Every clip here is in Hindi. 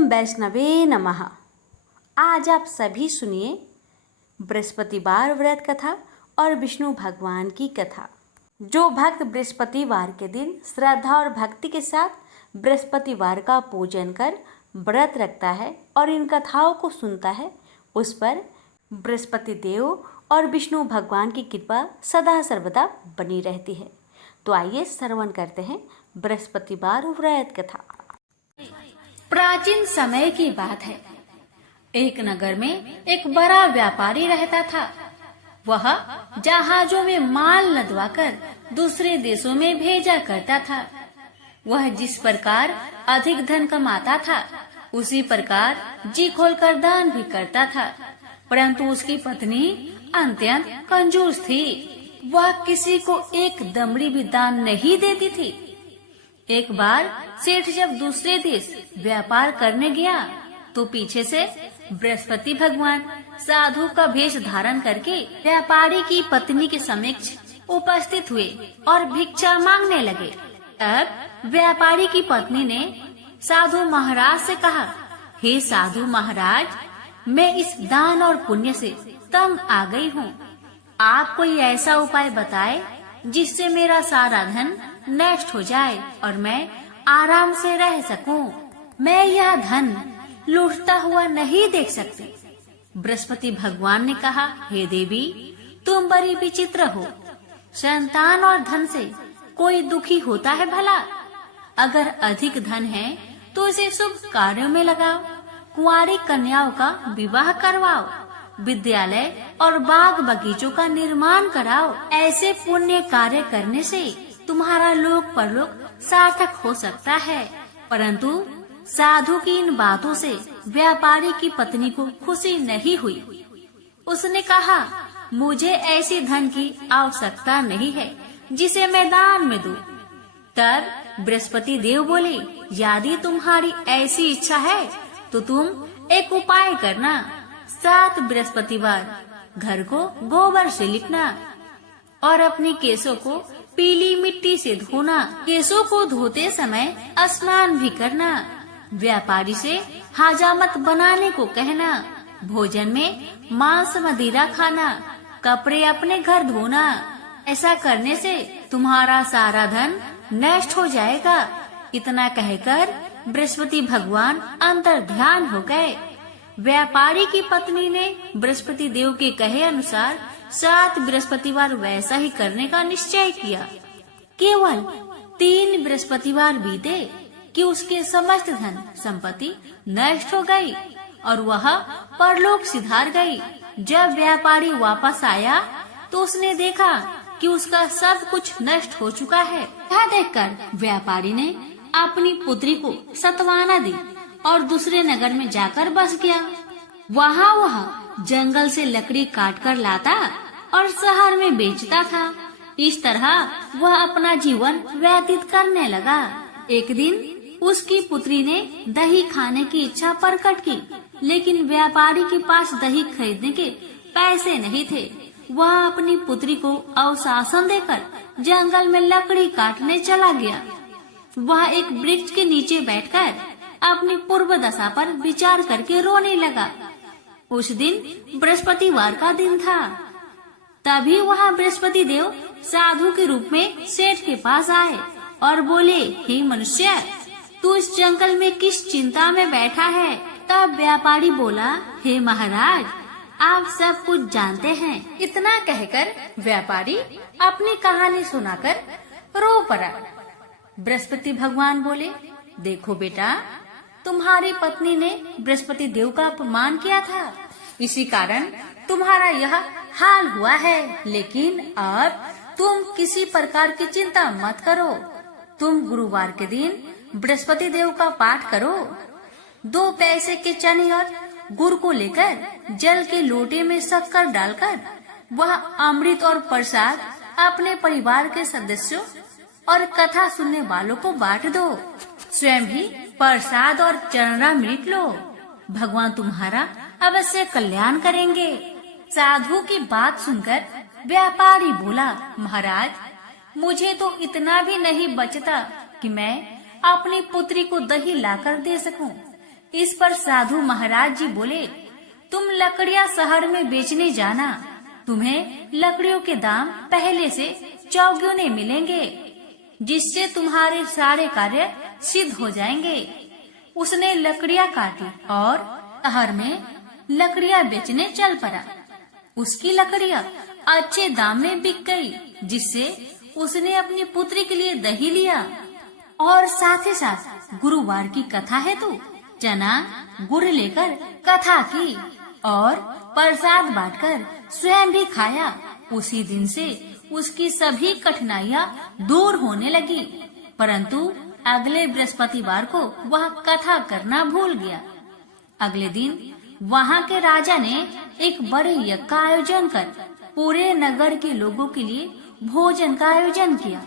ओम वैष्णवे नमः। आज आप सभी सुनिए बृहस्पतिवार व्रत कथा और विष्णु भगवान की कथा। जो भक्त बृहस्पतिवार के दिन श्रद्धा और भक्ति के साथ बृहस्पतिवार का पूजन कर व्रत रखता है और इन कथाओं को सुनता है, उस पर बृहस्पति देव और विष्णु भगवान की कृपा सदा सर्वदा बनी रहती है। तो आइए श्रवण करते हैं बृहस्पतिवार व्रत कथा। प्राचीन समय की बात है। एक नगर में एक बड़ा व्यापारी रहता था। वह जहाजों में माल लदवाकर दूसरे देशों में भेजा करता था। वह जिस प्रकार अधिक धन कमाता था, उसी प्रकार जी खोलकर दान भी करता था। परंतु उसकी पत्नी अत्यंत कंजूस थी। वह किसी को एक दमड़ी भी दान नहीं देती थी। एक बार सेठ जब दूसरे देश व्यापार करने गया तो पीछे से बृहस्पति भगवान साधु का वेश धारण करके व्यापारी की पत्नी के समक्ष उपस्थित हुए और भिक्षा मांगने लगे। अब व्यापारी की पत्नी ने साधु महाराज से कहा, हे साधु महाराज, मैं इस दान और पुण्य से तंग आ गई हूँ। आप कोई ऐसा उपाय बताए जिससे मेरा सारा धन नष्ट हो जाए और मैं आराम से रह सकूं। मैं यह धन लूटता हुआ नहीं देख सकती। बृहस्पति भगवान ने कहा, हे देवी, तुम बड़ी विचित्र हो। संतान और धन से कोई दुखी होता है भला? अगर अधिक धन है तो इसे शुभ कार्यों में लगाओ। कुंवारी कन्याओं का विवाह करवाओ। विद्यालय और बाग बगीचों का निर्माण कराओ। ऐसे पुण्य कार्य करने से तुम्हारा लोक परलोक सार्थक हो सकता है। परंतु साधु की इन बातों से व्यापारी की पत्नी को खुशी नहीं हुई। उसने कहा, मुझे ऐसी धन की आवश्यकता नहीं है जिसे मैं दान में दूं। तब बृहस्पति देव बोले, यदि तुम्हारी ऐसी इच्छा है तो तुम एक उपाय करना। 7 बृहस्पतिवार घर को गोबर से लिपना और अपने केसों को पीली मिट्टी से धोना। केसों को धोते समय स्नान भी करना। व्यापारी से हजामत बनाने को कहना। भोजन में मांस मदिरा खाना। कपड़े अपने घर धोना। ऐसा करने से तुम्हारा सारा धन नष्ट हो जाएगा। इतना कहकर बृहस्पति भगवान अंतर ध्यान हो गए। व्यापारी की पत्नी ने बृहस्पति देव के कहे अनुसार 7 बृहस्पतिवार वैसा ही करने का निश्चय किया। केवल 3 बृहस्पतिवार बीते कि उसके समस्त धन संपत्ति नष्ट हो गई और वह परलोक सिधार गई। जब व्यापारी वापस आया तो उसने देखा कि उसका सब कुछ नष्ट हो चुका है। यह देखकर व्यापारी ने अपनी पुत्री को सत्वाना दी और दूसरे नगर में जाकर बस गया। वहाँ वह जंगल से लकड़ी काट कर लाता और शहर में बेचता था। इस तरह वह अपना जीवन व्यतीत करने लगा। एक दिन उसकी पुत्री ने दही खाने की इच्छा प्रकट की, लेकिन व्यापारी के पास दही खरीदने के पैसे नहीं थे। वह अपनी पुत्री को अवशासन देकर जंगल में लकड़ी काटने चला गया। वह एक वृक्ष के नीचे बैठकर अपनी पूर्व दशा पर विचार करके रोने लगा। उस दिन बृहस्पतिवार का दिन था। तभी वहाँ बृहस्पति देव साधु के रूप में सेठ के पास आए और बोले, हे मनुष्य, तू इस जंगल में किस चिंता में बैठा है? तब व्यापारी बोला, हे महाराज, आप सब कुछ जानते हैं। इतना कहकर व्यापारी अपनी कहानी सुनाकर रो पड़ा। बृहस्पति भगवान बोले, देखो बेटा, तुम्हारी पत्नी ने बृहस्पति देव का अपमान किया था, इसी कारण तुम्हारा यह हाल हुआ है। लेकिन अब तुम किसी प्रकार की चिंता मत करो। तुम गुरुवार के दिन बृहस्पति देव का पाठ करो। 2 पैसे के चने और गुड़ को लेकर जल के लोटे में शक्कर डालकर वह अमृत और प्रसाद अपने परिवार के सदस्यों और कथा सुनने वालों को बांट दो। स्वयं भी प्रसाद और चरणामृत लो। भगवान तुम्हारा अवश्य कल्याण करेंगे। साधु की बात सुनकर व्यापारी बोला, महाराज, मुझे तो इतना भी नहीं बचता कि मैं अपनी पुत्री को दही लाकर दे सकूं। इस पर साधु महाराज जी बोले, तुम लकड़ियां शहर में बेचने जाना, तुम्हें लकड़ियों के दाम पहले से चौगुने मिलेंगे, जिससे तुम्हारे सारे कार्य सिद्ध हो जाएंगे। उसने लकड़ियां काटी और शहर में लकड़ियां बेचने चल पड़ा। उसकी लकड़ियां अच्छे दाम में बिक गई, जिससे उसने अपनी पुत्री के लिए दही लिया और साथ ही साथ गुरुवार की कथा हेतु चना गुड़ लेकर कथा की और प्रसाद बांटकर स्वयं भी खाया। उसी दिन से उसकी सभी कठिनाइयां दूर होने लगी, परंतु अगले बृहस्पतिवार को वह कथा करना भूल गया। अगले दिन वहाँ के राजा ने एक बड़े यज्ञ का आयोजन कर पूरे नगर के लोगों के लिए भोजन का आयोजन किया।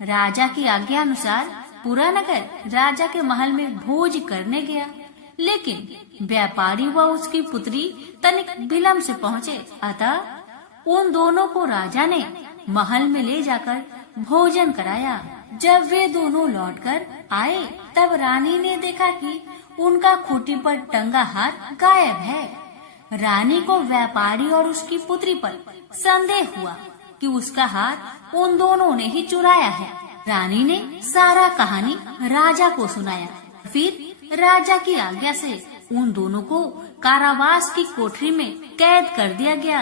राजा की आज्ञा अनुसार पूरा नगर राजा के महल में भोज करने गया, लेकिन व्यापारी व उसकी पुत्री तनिक विलम्ब से पहुँचे। अतः उन दोनों को राजा ने महल में ले जाकर भोजन कराया। जब वे दोनों लौटकर आए, तब रानी ने देखा कि उनका खूंटी पर टंगा हार गायब है। रानी को व्यापारी और उसकी पुत्री पर संदेह हुआ कि उसका हार उन दोनों ने ही चुराया है। रानी ने सारा कहानी राजा को सुनाया। फिर राजा की आज्ञा से उन दोनों को कारावास की कोठरी में कैद कर दिया गया।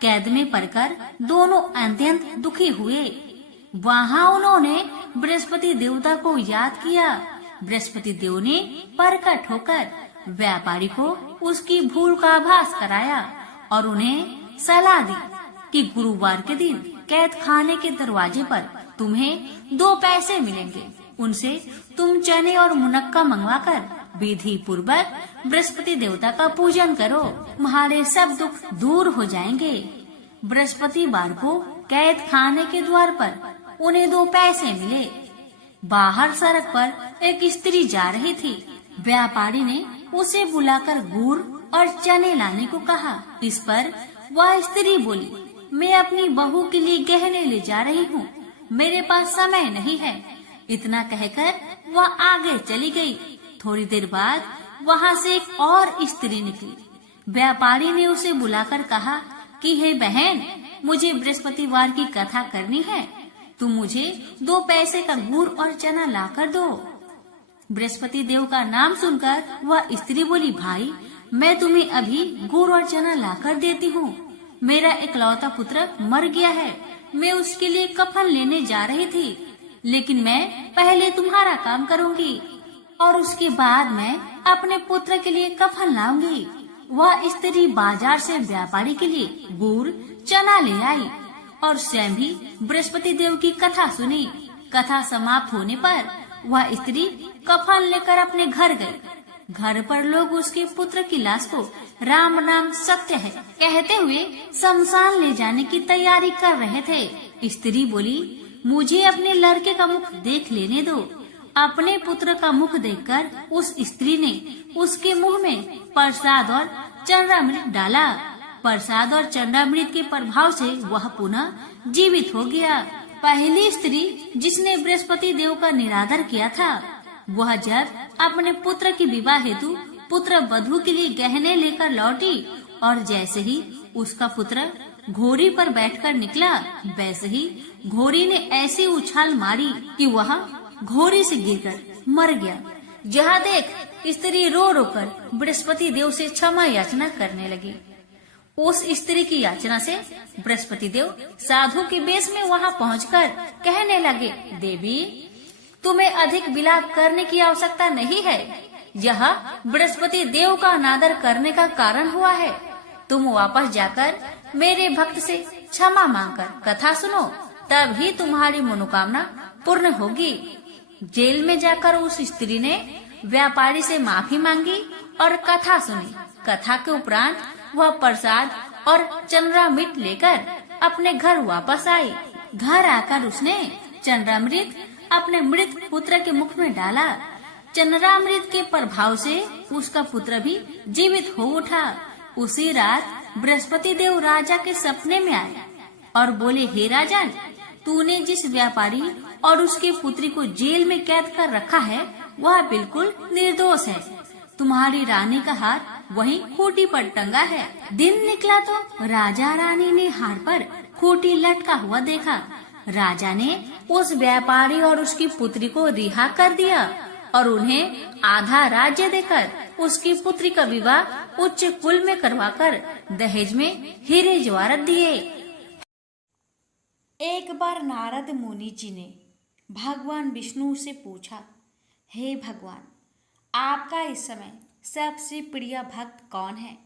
कैद में पड़कर दोनों अत्यंत दुखी हुए। वहाँ उन्होंने बृहस्पति देवता को याद किया। बृहस्पति देव ने प्रकट होकर व्यापारी को उसकी भूल का आभास कराया और उन्हें सलाह दी कि गुरुवार के दिन कैद खाने के दरवाजे पर तुम्हें 2 पैसे मिलेंगे। उनसे तुम चने और मुनक्का मंगवाकर विधि पूर्वक बृहस्पति देवता का पूजन करो, तुम्हारे सब दुख दूर हो जाएंगे। बृहस्पतिवार को कैद खाने के द्वार पर उन्हें 2 पैसे मिले। बाहर सड़क पर एक स्त्री जा रही थी। व्यापारी ने उसे बुलाकर गुड़ और चने लाने को कहा। इस पर वह स्त्री बोली, मैं अपनी बहू के लिए गहने ले जा रही हूँ, मेरे पास समय नहीं है। इतना कहकर वह आगे चली गई। थोड़ी देर बाद वहाँ से एक और स्त्री निकली। व्यापारी ने उसे बुलाकर कहा कि हे बहन, मुझे बृहस्पतिवार की कथा करनी है, तुम मुझे 2 पैसे का गुड़ और चना लाकर दो। बृहस्पति देव का नाम सुनकर वह स्त्री बोली, भाई मैं तुम्हें अभी गुड़ और चना लाकर देती हूँ। मेरा इकलौता पुत्र मर गया है, मैं उसके लिए कफन लेने जा रही थी, लेकिन मैं पहले तुम्हारा काम करूँगी और उसके बाद मैं अपने पुत्र के लिए कफन लाऊंगी। वह स्त्री बाजार से व्यापारी के लिए गुड़ चना ले आई और स्वयं भी बृहस्पति देव की कथा सुनी। कथा समाप्त होने पर वह स्त्री कफन लेकर अपने घर गई। घर पर लोग उसके पुत्र की लाश को राम नाम सत्य है कहते हुए शमशान ले जाने की तैयारी कर रहे थे। स्त्री बोली, मुझे अपने लड़के का मुख देख लेने दो। अपने पुत्र का मुख देखकर उस स्त्री ने उसके मुंह में प्रसाद और चंद्रामृत डाला। प्रसाद और चंद्रामृत के प्रभाव से वह पुनः जीवित हो गया। पहली स्त्री जिसने बृहस्पति देव का निरादर किया था, वह जब अपने पुत्र की विवाह हेतु पुत्र वधू के लिए गहने लेकर लौटी और जैसे ही उसका पुत्र घोड़ी पर बैठकर निकला, वैसे ही घोड़ी ने ऐसी उछाल मारी कि वह घोड़ी से गिरकर मर गया। जहाँ देख स्त्री रो रो कर बृहस्पति देव से क्षमा याचना करने लगी। उस स्त्री की याचना से बृहस्पति देव साधु के वेश में वहाँ पहुंचकर कहने लगे, देवी तुम्हें अधिक विलाप करने की आवश्यकता नहीं है। यह बृहस्पति देव का अनादर करने का कारण हुआ है। तुम वापस जाकर मेरे भक्त से क्षमा मांगकर कथा सुनो, तभी तुम्हारी मनोकामना पूर्ण होगी। जेल में जाकर उस स्त्री ने व्यापारी से माफी मांगी और कथा सुनी। कथा के उपरांत वह प्रसाद और चंद्रामृत लेकर अपने घर वापस आई। घर आकर उसने चंद्रामृत अपने मृत पुत्र के मुख में डाला। चंद्रामृत के प्रभाव से उसका पुत्र भी जीवित हो उठा। उसी रात बृहस्पति देव राजा के सपने में आए और बोले, हे राजन, तूने जिस व्यापारी और उसके पुत्री को जेल में कैद कर रखा है, वह बिल्कुल निर्दोष है। तुम्हारी रानी का हार वहीं खूंटी पर टंगा है। दिन निकला तो राजा रानी ने हार पर खूंटी लटका हुआ देखा। राजा ने उस व्यापारी और उसकी पुत्री को रिहा कर दिया और उन्हें आधा राज्य देकर उसकी पुत्री का विवाह उच्च कुल में करवाकर दहेज में हीरे जवाहरात दिए। एक बार नारद मुनि जी ने भगवान विष्णु से पूछा, हे भगवान, आपका इस समय सबसे प्रिय भक्त कौन है?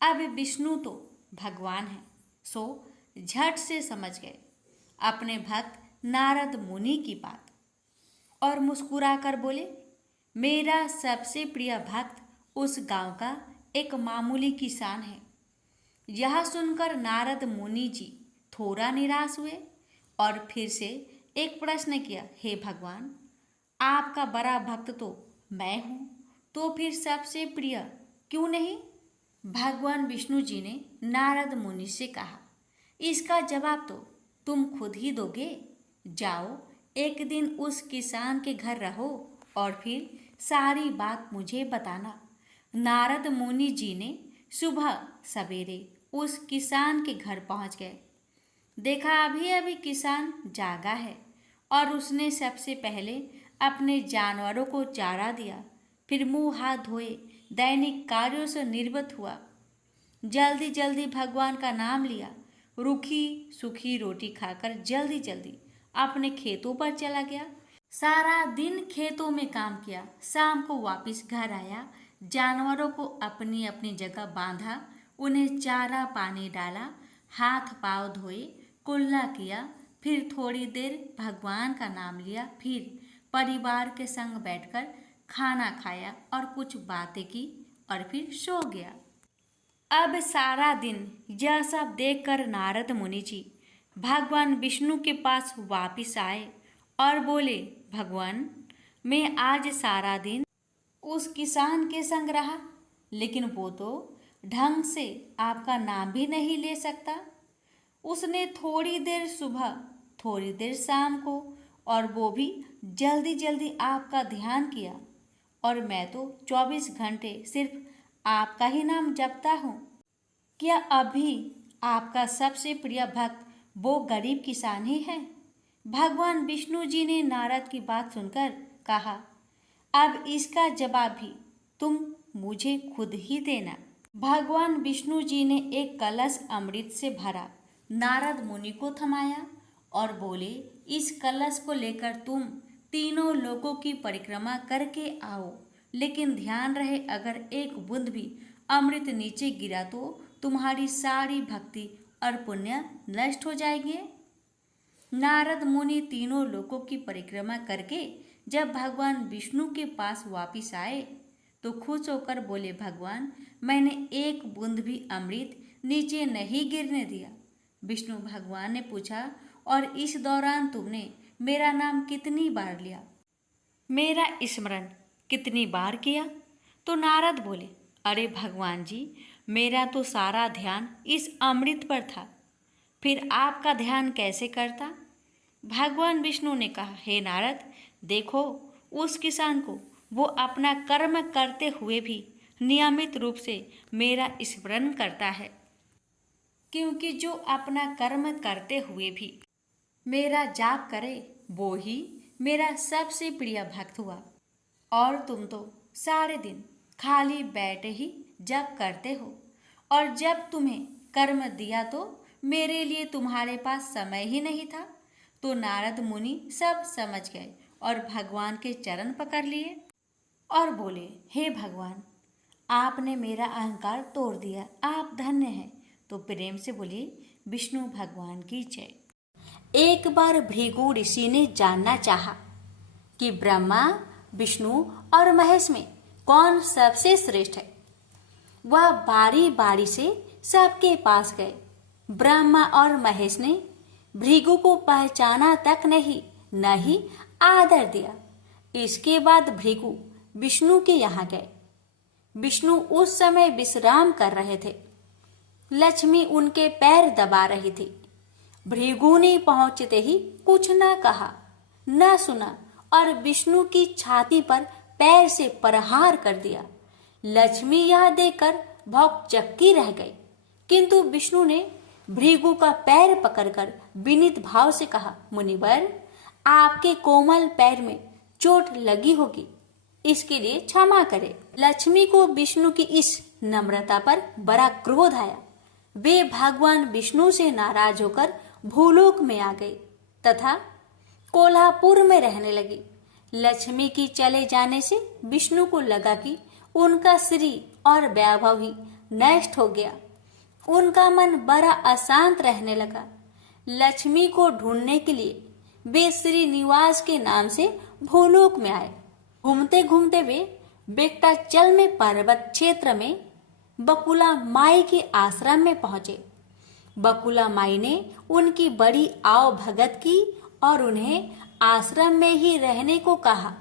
अब विष्णु तो भगवान है, सो झट से समझ गए अपने भक्त नारद मुनि की बात और मुस्कुराकर बोले, मेरा सबसे प्रिय भक्त उस गांव का एक मामूली किसान है। यह सुनकर नारद मुनि जी थोड़ा निराश हुए और फिर से एक प्रश्न किया, हे भगवान, आपका बड़ा भक्त तो मैं हूँ, तो फिर सबसे प्रिय क्यों नहीं? भगवान विष्णु जी ने नारद मुनि से कहा, इसका जवाब तो तुम खुद ही दोगे। जाओ, एक दिन उस किसान के घर रहो और फिर सारी बात मुझे बताना। नारद मुनि जी ने सुबह सवेरे उस किसान के घर पहुंच गए। देखा अभी अभी किसान जागा है और उसने सबसे पहले अपने जानवरों को चारा दिया, फिर मुंह हाथ धोए दैनिक कार्यों से निर्वृत हुआ। जल्दी जल्दी भगवान का नाम लिया, रूखी सूखी रोटी खाकर जल्दी जल्दी अपने खेतों पर चला गया। सारा दिन खेतों में काम किया, शाम को वापस घर आया, जानवरों को अपनी अपनी जगह बांधा, उन्हें चारा पानी डाला, हाथ पांव धोए, कुल्ला किया, फिर थोड़ी देर भगवान का नाम लिया, फिर परिवार के संग बैठकर खाना खाया और कुछ बातें की और फिर सो गया। अब सारा दिन यह सब देखकर नारद मुनि जी भगवान विष्णु के पास वापिस आए और बोले, भगवान, मैं आज सारा दिन उस किसान के संग रहा, लेकिन वो तो ढंग से आपका नाम भी नहीं ले सकता। उसने थोड़ी देर सुबह, थोड़ी देर शाम को, और वो भी जल्दी जल्दी आपका ध्यान किया, और मैं तो 24 घंटे सिर्फ आपका ही नाम जपता हूँ। क्या अभी आपका सबसे प्रिय भक्त वो गरीब किसान ही है? भगवान विष्णु जी ने नारद की बात सुनकर कहा, अब इसका जवाब भी तुम मुझे खुद ही देना। भगवान विष्णु जी ने एक कलश अमृत से भरा नारद मुनि को थमाया और बोले, इस कलश को लेकर तुम तीनों लोकों की परिक्रमा करके आओ, लेकिन ध्यान रहे अगर एक बूंद भी अमृत नीचे गिरा तो तुम्हारी सारी भक्ति और पुण्य नष्ट हो जाएंगे। नारद मुनि तीनों लोकों की परिक्रमा करके जब भगवान विष्णु के पास वापिस आए तो खुश होकर बोले, भगवान, मैंने एक बूंद भी अमृत नीचे नहीं गिरने दिया। विष्णु भगवान ने पूछा, और इस दौरान तुमने मेरा नाम कितनी बार लिया, मेरा स्मरण कितनी बार किया? तो नारद बोले, अरे भगवान जी, मेरा तो सारा ध्यान इस अमृत पर था, फिर आपका ध्यान कैसे करता? भगवान विष्णु ने कहा, हे नारद, देखो उस किसान को, वो अपना कर्म करते हुए भी नियमित रूप से मेरा स्मरण करता है, क्योंकि जो अपना कर्म करते हुए भी मेरा जाप करे वो ही मेरा सबसे प्रिय भक्त हुआ। और तुम तो सारे दिन खाली बैठे ही जप करते हो, और जब तुम्हें कर्म दिया तो मेरे लिए तुम्हारे पास समय ही नहीं था। तो नारद मुनि सब समझ गए और भगवान के चरण पकड़ लिए और बोले, हे भगवान, आपने मेरा अहंकार तोड़ दिया, आप धन्य हैं। तो प्रेम से बोलिए, विष्णु भगवान की जय। एक बार भृगु ऋषि ने जानना चाहा कि ब्रह्मा, विष्णु और महेश में कौन सबसे श्रेष्ठ है। वह बारी बारी से सबके पास गए। ब्रह्मा और महेश ने भृगु को पहचाना तक नहीं, न ही आदर दिया। इसके बाद भृगु विष्णु के यहाँ गए। विष्णु उस समय विश्राम कर रहे थे। लक्ष्मी उनके पैर दबा रही थी। भृगु ने पहुंचते ही कुछ न कहा न सुना और विष्णु की छाती पर पैर से प्रहार कर दिया। लक्ष्मी यह देखकर भौंकचक्की रह गई, किंतु विष्णु ने भृगु का पैर पकड़कर विनीत भाव से कहा, मुनिवर, आपके कोमल पैर में चोट लगी होगी, इसके लिए क्षमा करें। लक्ष्मी को विष्णु की इस नम्रता पर बड़ा क्रोध आया। वे भगवान विष्णु से नाराज होकर भूलोक में आ गई तथा कोल्हापुर में रहने लगी। लक्ष्मी की चले जाने से विष्णु को लगा कि उनका श्री और वैभव ही नष्ट हो गया। उनका मन बड़ा अशांत रहने लगा। लक्ष्मी को ढूंढने के लिए वे श्रीनिवास के नाम से भूलोक में आए। घूमते घूमते वे बेक्टाचल में पर्वत क्षेत्र में बकुला माई के आश्रम में पहुंचे। बकुला माई ने उनकी बड़ी आव भगत की और उन्हें आश्रम में ही रहने को कहा।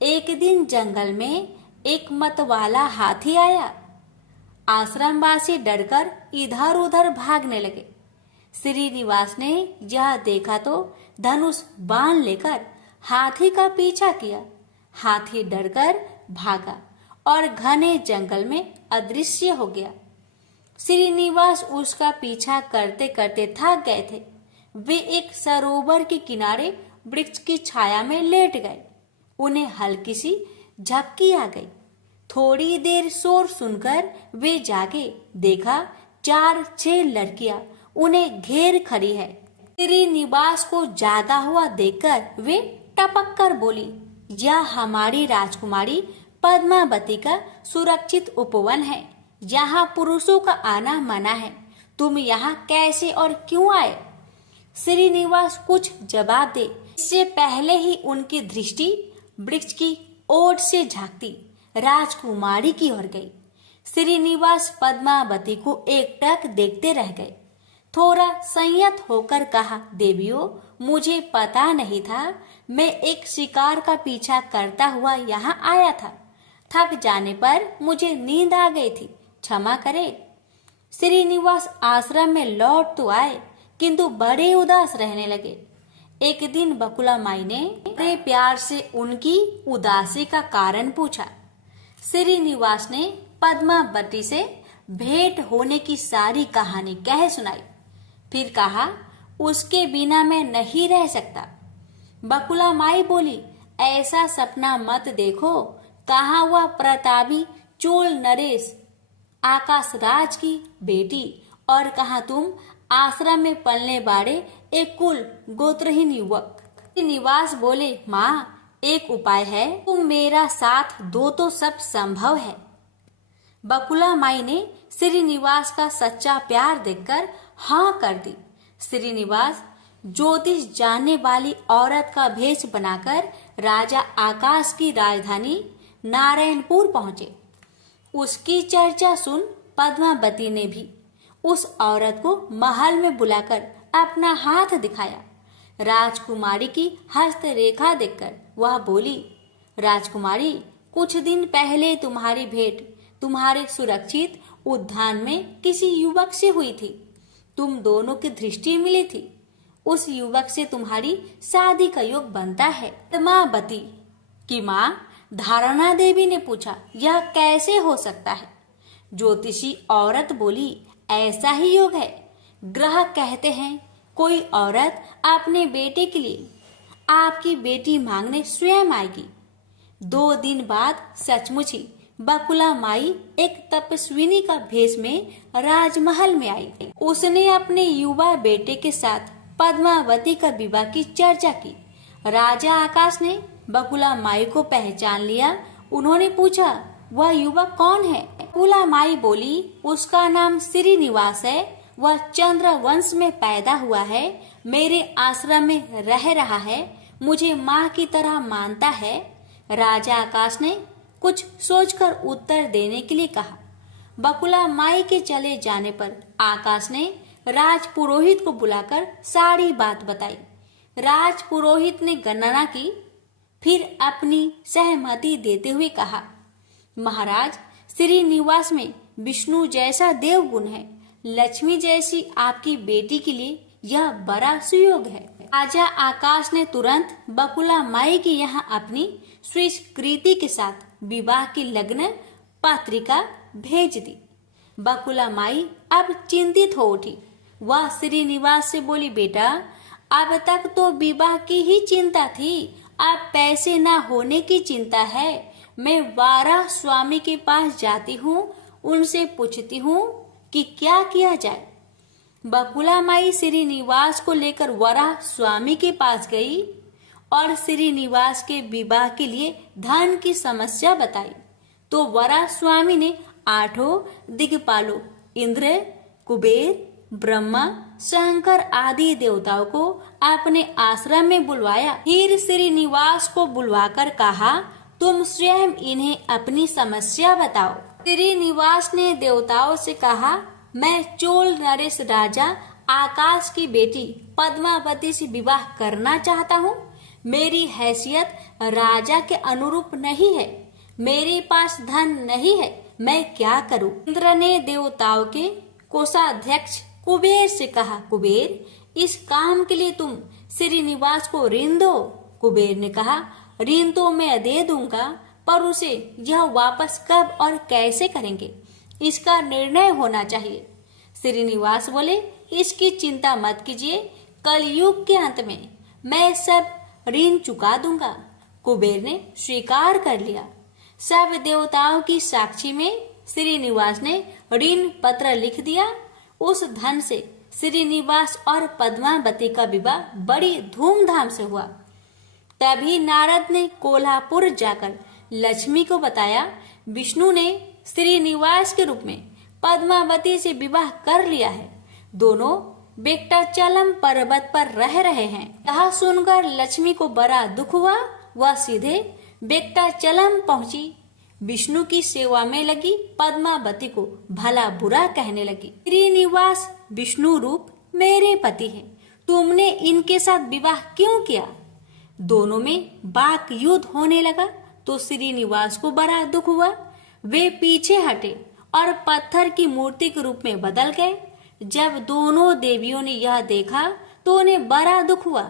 एक दिन जंगल में एक मतवाला हाथी आया। आश्रमवासी डरकर इधर उधर भागने लगे। श्रीनिवास ने यह देखा तो धनुष बाण लेकर हाथी का पीछा किया। हाथी डरकर भागा और घने जंगल में अदृश्य हो गया। श्रीनिवास उसका पीछा करते करते थक गए थे। वे एक सरोवर के किनारे वृक्ष की छाया में लेट गए। उन्हें हल्की सी झपकी आ गई। थोड़ी देर शोर सुनकर वे जागे। देखा 4-6 लड़कियां उन्हें घेर खड़ी है। श्रीनिवास को जागा हुआ देखकर वे टपक कर बोली, यह हमारी राजकुमारी पद्मावती का सुरक्षित उपवन है। यहाँ पुरुषों का आना मना है। तुम यहाँ कैसे और क्यों आए? श्रीनिवास कुछ जवाब दे इससे पहले ही उनकी दृष्टि वृक्ष की ओट से झांकती राजकुमारी की ओर गई। श्रीनिवास पद्मावती को एकटक देखते रह गए। थोड़ा संयत होकर कहा, देवियों, मुझे पता नहीं था। मैं एक शिकार का पीछा करता हुआ यहाँ आया था। थक जाने पर मुझे नींद आ गई थी, क्षमा करें। श्रीनिवास आश्रम में लौट तो आए, किंतु बड़े उदास रहने लगे। एक दिन बकुला माई ने बड़े प्यार से उनकी उदासी का कारण पूछा। श्रीनिवास ने पद्मावती से भेंट होने की सारी कहानी कह सुनाई। फिर कहा, उसके बिना मैं नहीं रह सकता। बकुला माई बोली, ऐसा सपना मत देखो। कहा हुआ प्रतापी चोल नरेश आकाशराज की बेटी, और कहा तुम आश्रम में पलने बाड़े एक कुल गोत्रहीन युवक। श्रीनिवास बोले, माँ, एक उपाय है, तुम मेरा साथ दो तो सब संभव है। बकुला माई ने श्रीनिवास का सच्चा प्यार देखकर हाँ कर दी। श्रीनिवास ज्योतिष जानने वाली औरत का भेष बनाकर राजा आकाश की राजधानी नारायणपुर पहुंचे। उसकी चर्चा सुन पद्मावती ने भी उस औरत को महल में बुलाकर अपना हाथ दिखाया। राजकुमारी की हस्तरेखा देखकर वह बोली, राजकुमारी, कुछ दिन पहले तुम्हारी भेंट तुम्हारे सुरक्षित उद्यान में किसी युवक से हुई थी। तुम दोनों की दृष्टि मिली थी। उस युवक से तुम्हारी शादी का योग बनता है। पद्मावती की माँ धारणा देवी ने पूछा, यह कैसे हो सकता है? ज्योतिषी औरत बोली, ऐसा ही योग है। ग्रह कहते हैं कोई औरत अपने बेटे के लिए आपकी बेटी मांगने स्वयं आएगी। 2 दिन बाद सचमुच ही बकुला माई एक तपस्विनी का भेष में राजमहल में आई। उसने अपने युवा बेटे के साथ पद्मावती का विवाह की चर्चा की। राजा आकाश ने बकुला माई को पहचान लिया। उन्होंने पूछा, वह युवक कौन है? बकुला माई बोली, उसका नाम श्रीनिवास है। वह चंद्र वंश में पैदा हुआ है। मेरे आश्रम में रह रहा है। मुझे माँ की तरह मानता है। राजा आकाश ने कुछ सोचकर उत्तर देने के लिए कहा। बकुला माई के चले जाने पर आकाश ने राज पुरोहित को बुलाकर सारी बात बताई। राज पुरोहित ने गणना की, फिर अपनी सहमति देते हुए कहा, महाराज, श्रीनिवास में विष्णु जैसा देवगुण है। लक्ष्मी जैसी आपकी बेटी के लिए यह बड़ा सुयोग है। राजा आकाश ने तुरंत बकुला माई की यहाँ अपनी स्वीकृति के साथ विवाह की लग्न पत्रिका भेज दी। बकुला माई अब चिंतित हो उठी। वह श्रीनिवास से बोली, बेटा अब तक तो विवाह की ही चिंता थी, अब पैसे ना होने की चिंता है। मैं वारा स्वामी के पास जाती हूँ, उनसे पूछती हूँ कि क्या किया जाए। बकुला माई श्रीनिवास को लेकर वराह स्वामी के पास गई और श्रीनिवास के विवाह के लिए धन की समस्या बताई। तो वराह स्वामी ने 8 दिक्पालों इंद्र, कुबेर, ब्रह्मा, शंकर आदि देवताओं को अपने आश्रम में बुलवाया। फिर श्रीनिवास को बुलवाकर कहा, तुम स्वयं इन्हें अपनी समस्या बताओ। श्रीनिवास ने देवताओं से कहा, मैं चोल नरेश राजा आकाश की बेटी पद्मावती से विवाह करना चाहता हूँ। मेरी हैसियत राजा के अनुरूप नहीं है, मेरे पास धन नहीं है, मैं क्या करूँ। इंद्र ने देवताओं के कोषाध्यक्ष कुबेर से कहा, कुबेर इस काम के लिए तुम श्रीनिवास को ऋण दो। कुबेर ने कहा, ऋण तो मैं दे दूंगा, पर उसे यह वापस कब और कैसे करेंगे, इसका निर्णय होना चाहिए। श्रीनिवास बोले, इसकी चिंता मत कीजिए, कलयुग के अंत में मैं सब ऋण चुका दूंगा। कुबेर ने स्वीकार कर लिया। सब देवताओं की साक्षी में श्रीनिवास ने ऋण पत्र लिख दिया। उस धन से श्रीनिवास और पद्मावती का विवाह बड़ी धूमधाम से हुआ। तभी नारद ने कोल्हापुर जाकर लक्ष्मी को बताया, विष्णु ने श्रीनिवास के रूप में पद्मावती से विवाह कर लिया है। दोनों वेंकटाचलम पर्वत पर रह रहे हैं। यह सुनकर लक्ष्मी को बड़ा दुख हुआ। वह सीधे वेंकटाचलम पहुंची, विष्णु की सेवा में लगी, पद्मावती को भला बुरा कहने लगी। श्रीनिवास विष्णु रूप मेरे पति हैं, तुमने इनके साथ विवाह क्यों किया। दोनों में वाक युद्ध होने लगा तो श्रीनिवास को बड़ा दुख हुआ। वे पीछे हटे और पत्थर की मूर्ति के रूप में बदल गए। जब दोनों देवियों ने यह देखा तो उन्हें बड़ा दुख हुआ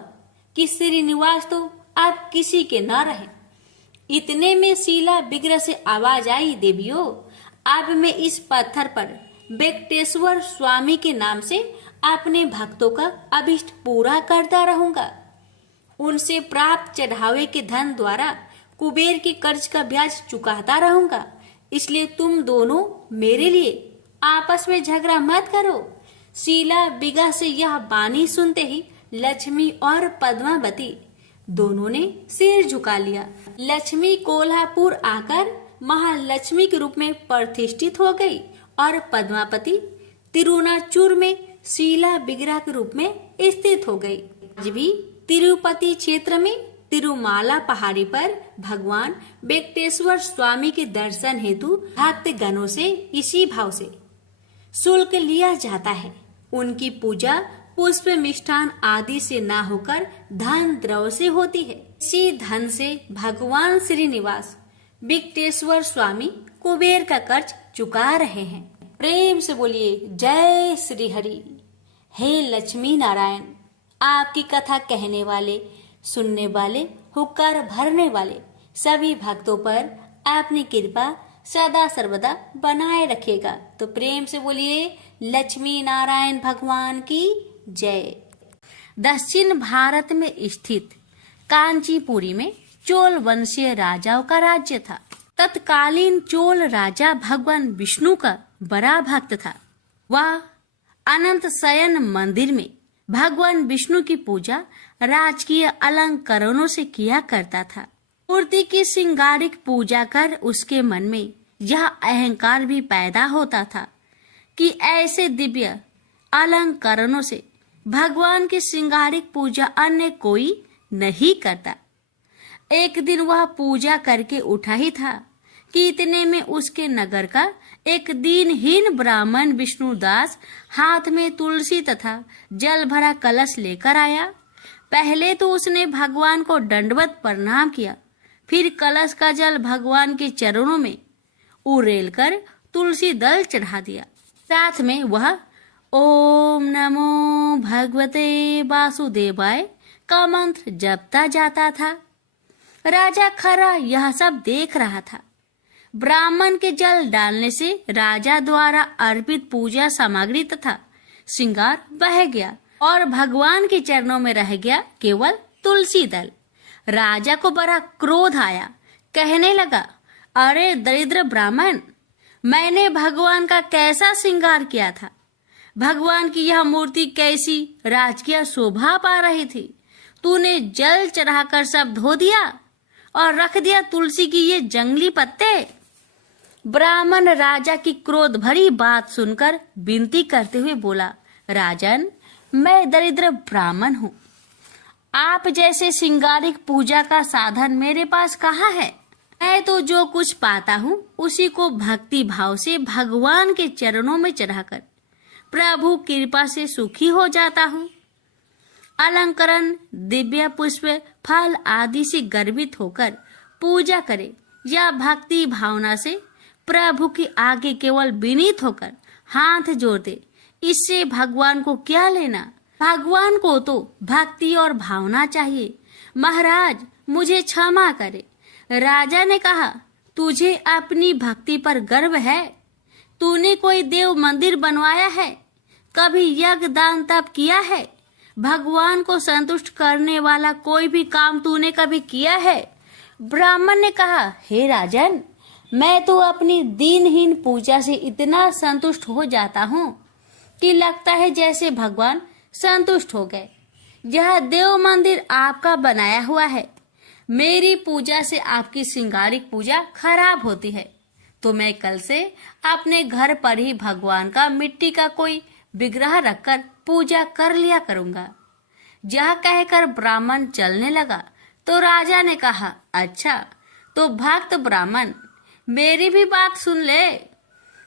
कि श्रीनिवास तो अब किसी के न रहे। इतने में शीला विग्रह से आवाज आई, देवियों अब मैं इस पत्थर पर वेंकटेश्वर स्वामी के नाम से अपने भक्तों का अभिष्ट पूरा करता रहूंगा। उनसे प्राप्त चढ़ावे के धन द्वारा कुबेर के कर्ज का ब्याज चुकाता रहूंगा। इसलिए तुम दोनों मेरे लिए आपस में झगड़ा मत करो। शीला विग्रह से यह वाणी सुनते ही लक्ष्मी और पद्मावती दोनों ने सिर झुका लिया। लक्ष्मी कोल्हापुर आकर महालक्ष्मी के रूप में प्रतिष्ठित हो गई और पद्मावती तिरुनाचूर में शीला विग्रह के रूप में स्थित हो गई। आज भी तिरुपति क्षेत्र में तिरुमाला पहाड़ी पर भगवान वेंकटेश्वर स्वामी के दर्शन हेतु भक्त गणों से इसी भाव से शुल्क लिया जाता है। उनकी पूजा पुष्प मिष्ठान आदि से ना होकर धन द्रव्य से होती है। इसी धन से भगवान श्रीनिवास वेंकटेश्वर स्वामी कुबेर का कर्ज चुका रहे हैं। प्रेम से बोलिए जय श्री हरि। हे लक्ष्मी नारायण, आपकी कथा कहने वाले, सुनने वाले, हुक्कार भरने वाले सभी भक्तों पर आपने कृपा सदा सर्वदा बनाए रखेगा। तो प्रेम से बोलिए लक्ष्मी नारायण भगवान की जय। दक्षिण भारत में स्थित कांचीपुरी में चोल वंशीय राजाओं का राज्य था। तत्कालीन चोल राजा भगवान विष्णु का बड़ा भक्त था। वह अनंत शयन मंदिर में भगवान विष्णु की पूजा राजकीय अलंकरणों से किया करता था। मूर्ति की श्रृंगारिक पूजा कर उसके मन में यह अहंकार भी पैदा होता था कि ऐसे दिव्य अलंकरणों से भगवान की श्रृंगारिक पूजा अन्य कोई नहीं करता। एक दिन वह पूजा करके उठा ही था कि इतने में उसके नगर का एक दीनहीन ब्राह्मण विष्णुदास हाथ में तुलसी तथा जल भरा कलश लेकर आया। पहले तो उसने भगवान को दंडवत प्रणाम किया, फिर कलश का जल भगवान के चरणों में उड़ेल कर तुलसी दल चढ़ा दिया। साथ में वह ओम नमो भगवते वासुदेवाय का मंत्र जपता जाता था। राजा खरा यह सब देख रहा था। ब्राह्मण के जल डालने से राजा द्वारा अर्पित पूजा सामग्री तथा श्रृंगार बह गया और भगवान के चरणों में रह गया केवल तुलसी दल। राजा को बड़ा क्रोध आया, कहने लगा, अरे दरिद्र ब्राह्मण, मैंने भगवान का कैसा श्रृंगार किया था। भगवान की यह मूर्ति कैसी राजकीय शोभा पा रही थी। तूने जल चढ़ाकर सब धो दिया और रख दिया तुलसी की ये जंगली पत्ते। ब्राह्मण राजा की क्रोध भरी बात सुनकर विनती करते हुए बोला, राजन, मैं दरिद्र ब्राह्मण हूँ। आप जैसे श्रृंगारिक पूजा का साधन मेरे पास कहाँ है। मैं तो जो कुछ पाता हूँ उसी को भक्ति भाव से भगवान के चरणों में चढ़ाकर प्रभु कृपा से सुखी हो जाता हूँ। अलंकरण, दिव्य पुष्प, फल आदि से गर्वित होकर पूजा करे या भक्ति भावना से प्रभु के आगे केवल विनीत होकर हाथ जोड़ दे, इससे भगवान को क्या लेना। भगवान को तो भक्ति और भावना चाहिए। महाराज, मुझे क्षमा करे। राजा ने कहा, तुझे अपनी भक्ति पर गर्व है। तूने कोई देव मंदिर बनवाया है, कभी यज्ञ दान तप किया है, भगवान को संतुष्ट करने वाला कोई भी काम तूने कभी किया है। ब्राह्मण ने कहा, हे राजन, मैं तो अपनी दीनहीन पूजा से इतना संतुष्ट हो जाता हूँ कि लगता है जैसे भगवान संतुष्ट हो गए। यह देव मंदिर आपका बनाया हुआ है। मेरी पूजा से आपकी श्रृंगारिक पूजा खराब होती है, तो मैं कल से अपने घर पर ही भगवान का मिट्टी का कोई विग्रह रखकर पूजा कर लिया करूंगा। यह कहकर ब्राह्मण चलने लगा तो राजा ने कहा, अच्छा तो भक्त ब्राह्मण, मेरी भी बात सुन ले।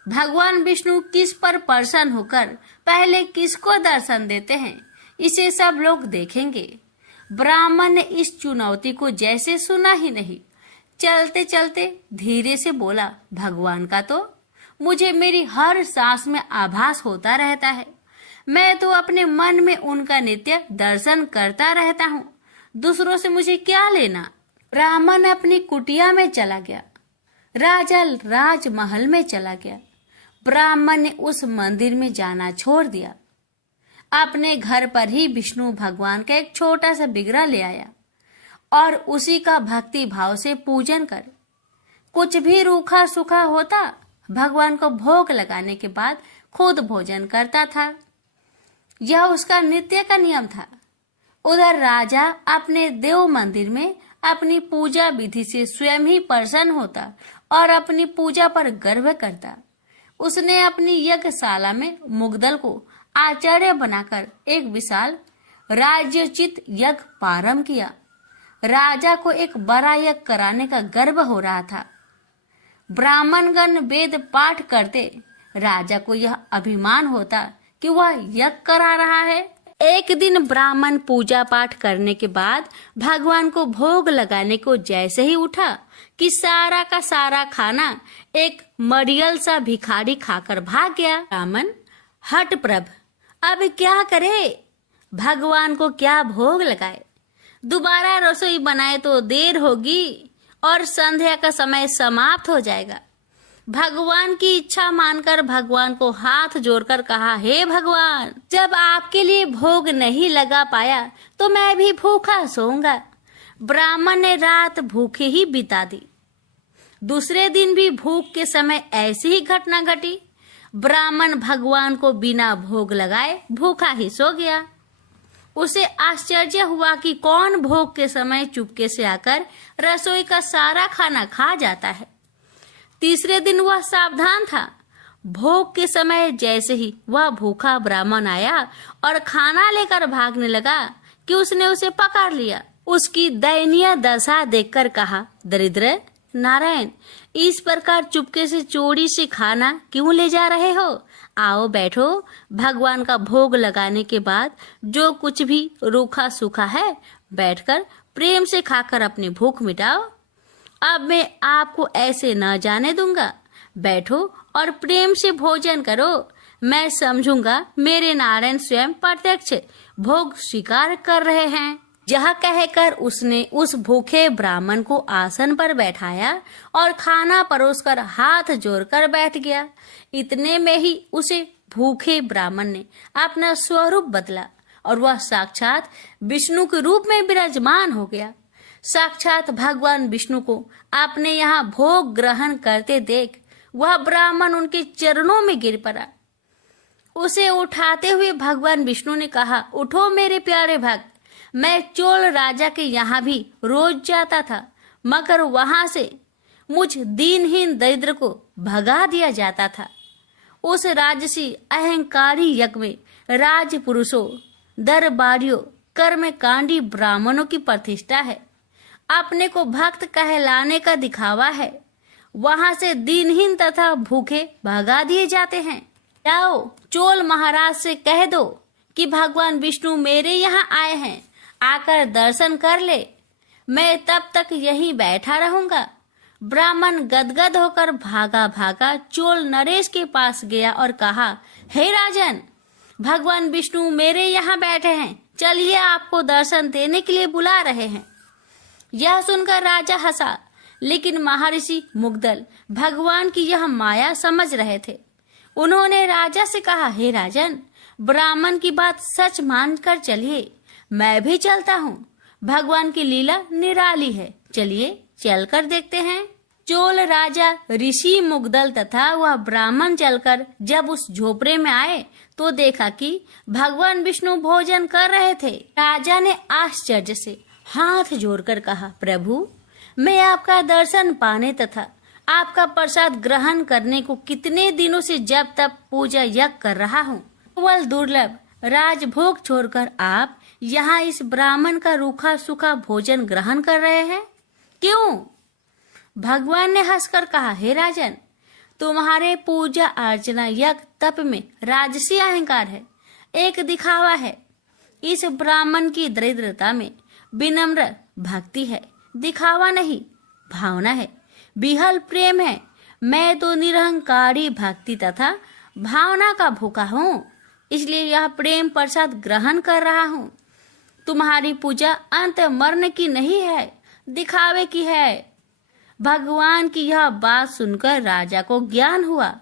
भगवान विष्णु किस पर प्रसन्न होकर पहले किसको दर्शन देते हैं, इसे सब लोग देखेंगे। ब्राह्मण ने इस चुनौती को जैसे सुना ही नहीं, चलते चलते धीरे से बोला, भगवान का तो मुझे मेरी हर सांस में आभास होता रहता है। मैं तो अपने मन में उनका नित्य दर्शन करता रहता हूँ। दूसरों से मुझे क्या लेना। ब्राह्मण अपनी कुटिया में चला गया। राजा राजमहल में चला गया। ब्राह्मण ने उस मंदिर में जाना छोड़ दिया। अपने घर पर ही विष्णु भगवान का एक छोटा सा विग्रह ले आया और उसी का भक्ति भाव से पूजन कर कुछ भी रूखा सूखा होता भगवान को भोग लगाने के बाद खुद भोजन करता था। यह उसका नित्य का नियम था। उधर राजा अपने देव मंदिर में अपनी पूजा विधि से स्वयं ही प्रसन्न होता और अपनी पूजा पर गर्व करता। उसने अपनी यज्ञशाला में मुग्दल को आचार्य बनाकर एक विशाल राज्योचित यज्ञ प्रारंभ किया। राजा को एक बड़ा यज्ञ कराने का गर्व हो रहा था। ब्राह्मणगण वेद पाठ करते, राजा को यह अभिमान होता कि वह यज्ञ करा रहा है। एक दिन ब्राह्मण पूजा पाठ करने के बाद भगवान को भोग लगाने को जैसे ही उठा कि सारा का सारा खाना एक मरियल सा भिखारी खाकर भाग गया। ब्राह्मण हट प्रभ, अब क्या करे, भगवान को क्या भोग लगाए। दोबारा रसोई बनाए तो देर होगी और संध्या का समय समाप्त हो जाएगा। भगवान की इच्छा मानकर भगवान को हाथ जोड़कर कहा, हे भगवान, जब आपके लिए भोग नहीं लगा पाया तो मैं भी भूखा सोऊंगा। ब्राह्मण ने रात भूखे ही बिता दी। दूसरे दिन भी भूख के समय ऐसी ही घटना घटी। ब्राह्मण भगवान को बिना भोग लगाए भूखा ही सो गया। उसे आश्चर्य हुआ कि कौन भोग के समय चुपके से आकर रसोई का सारा खाना खा जाता है। तीसरे दिन वह सावधान था। भोग के समय जैसे ही वह भूखा ब्राह्मण आया और खाना लेकर भागने लगा कि उसने उसे पकड़ लिया। उसकी दयनीय दशा देखकर कहा, दरिद्र नारायण, इस प्रकार चुपके से चोरी से खाना क्यों ले जा रहे हो? आओ बैठो, भगवान का भोग लगाने के बाद जो कुछ भी रूखा सूखा है बैठकर प्रेम से खाकर अपनी भूख मिटाओ। अब मैं आपको ऐसे न जाने दूंगा। बैठो और प्रेम से भोजन करो। मैं समझूंगा मेरे नारायण स्वयं प्रत्यक्ष भोग स्वीकार कर रहे हैं। यह कहकर उसने उस भूखे ब्राह्मण को आसन पर बैठाया और खाना परोसकर हाथ जोड़कर बैठ गया। इतने में ही उसे भूखे ब्राह्मण ने अपना स्वरूप बदला और वह साक्षात विष्णु के रूप में विराजमान हो गया। साक्षात भगवान विष्णु को अपने यहाँ भोग ग्रहण करते देख वह ब्राह्मण उनके चरणों में गिर पड़ा। उसे उठाते हुए भगवान विष्णु ने कहा, उठो मेरे प्यारे भक्त, मैं चोल राजा के यहाँ भी रोज जाता था, मगर वहां से मुझ दीनहीन दरिद्र को भगा दिया जाता था। उस राजसी अहंकारी यज्ञ में राजपुरुषों, दरबारियों, कर्मकांडी ब्राह्मणों की प्रतिष्ठा है, अपने को भक्त कहलाने का दिखावा है। वहां से दीनहीन तथा भूखे भगा दिए जाते हैं। जाओ चोल महाराज से कह दो कि भगवान विष्णु मेरे यहाँ आए हैं, आकर दर्शन कर ले, मैं तब तक यहीं बैठा रहूंगा। ब्राह्मण गदगद होकर भागा भागा चोल नरेश के पास गया और कहा, हे राजन, भगवान विष्णु मेरे यहाँ बैठे हैं, चलिए आपको दर्शन देने के लिए बुला रहे हैं। यह सुनकर राजा हंसा, लेकिन महर्षि मुग्दल भगवान की यह माया समझ रहे थे। उन्होंने राजा से कहा, हे राजन, ब्राह्मण की बात सच मानकर चलिए, मैं भी चलता हूँ। भगवान की लीला निराली है, चलिए चलकर देखते हैं। चोल राजा ऋषि मुग्दल तथा वह ब्राह्मण चलकर जब उस झोपड़े में आए तो देखा कि भगवान विष्णु भोजन कर रहे थे। राजा ने आश्चर्य से हाथ जोड़कर कहा, प्रभु, मैं आपका दर्शन पाने तथा आपका प्रसाद ग्रहण करने को कितने दिनों से जब तक पूजा यज्ञ कर रहा हूँ। केवल दुर्लभ राजभोग छोड़कर आप यहाँ इस ब्राह्मण का रूखा सूखा भोजन ग्रहण कर रहे हैं, क्यों? भगवान ने हंसकर कहा, हे राजन, तुम्हारे पूजा अर्चना यज्ञ तप में राजसी अहंकार है, एक दिखावा है। इस ब्राह्मण की दरिद्रता में विनम्र भक्ति है, दिखावा नहीं, भावना है, विहल प्रेम है। मैं तो निरहंकारी भक्ति तथा भावना का भूखा हूँ, इसलिए यह प्रेम प्रसाद ग्रहण कर रहा हूँ। तुम्हारी पूजा अंत मरने की नहीं है, दिखावे की है। भगवान की यह बात सुनकर राजा को ज्ञान हुआ।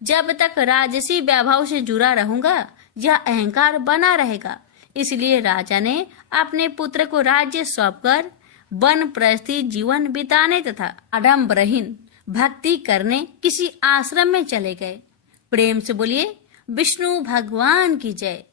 जब तक राजसी वैभव से जुड़ा रहूंगा, यह अहंकार बना रहेगा। इसलिए राजा ने अपने पुत्र को राज्य सौंपकर वन प्रस्थी जीवन बिताने तथा आडंबरहीन भक्ति करने किसी आश्रम में चले गए। प्रेम से बोलिए विष्णु भगवान की जय।